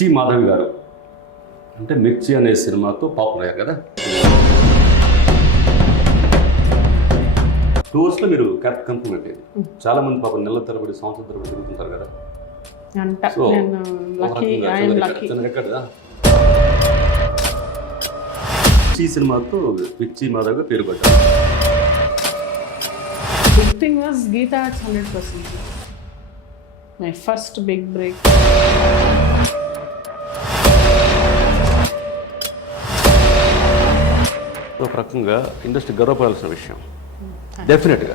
పిచ్చి మాధవి గారు అంటే మిర్చి అనే సినిమాతో పాపులర్ అయ్యారు కదా. 2 yearsలో మీరు క్యారెక్టర్ కంప్లీట్ అయ్యింది. చాలా మంది పాపం నెలల తరబడి సంవత్సరం తరబడి తిరుగుతుంటారు కదా. సో పిచ్చి సినిమాతో పిచ్చి మాధవిగా పేరు పడ్డారు. Big thing was Geeta at 100%. My first big break. ఒక రకంగా ఇండస్ట్రీ గర్వపడాల్సిన విషయం. డెఫినెట్గా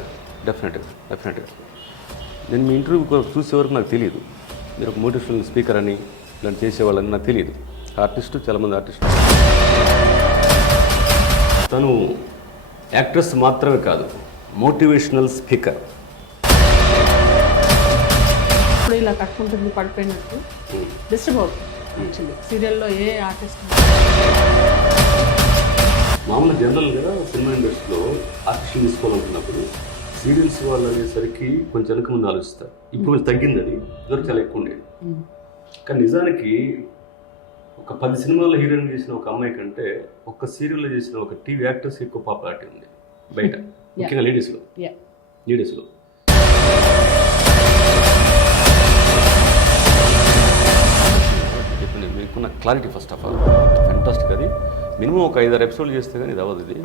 నేను మీ ఇంటర్వ్యూ చూసే వరకు నాకు తెలియదు మీరు ఒక మోటివేషనల్ స్పీకర్ అని ఇలాంటి చేసేవాళ్ళని నాకు తెలియదు. ఆర్టిస్టు చాలామంది ఆర్టిస్టు. తను యాక్ట్రెస్ మాత్రమే కాదు, మోటివేషనల్ స్పీకర్. ఇప్పుడు ఇలా కట్టుకుంటుంది పడిపోయినట్టు డిస్టర్బ్ అవుతుంది. యాక్చువల్లీ సీరియల్లో ఏ ఆర్టిస్ట్ మామూలు జనరల్గా సినిమా ఇండస్ట్రీలో ఆర్టిస్ట్ తీసుకోవాలనుకున్నప్పుడు సీరియల్స్ వాళ్ళు అనేసరికి కొంచెం వెనక ముందు ఆలోచిస్తారు. ఇప్పుడు కొంచెం తగ్గింది, అది ఇదివరకు చాలా ఎక్కువ ఉండేది. కానీ నిజానికి ఒక 10 సినిమాల్లో హీరోయిన్ చేసిన ఒక అమ్మాయి కంటే ఒక్క సీరియల్లో చేసిన ఒక టీవీ యాక్టర్స్ ఎక్కువ పాపులారిటీ ఉంది బయట, ముఖ్యంగా లేడీస్లో. చెప్పింది మీకున్న clarity first of all fantastic. అది మినిమం ఒక 5-6 ఎపిసోడ్లు చేస్తే కానీ ఇది అవ్వదు. ఇది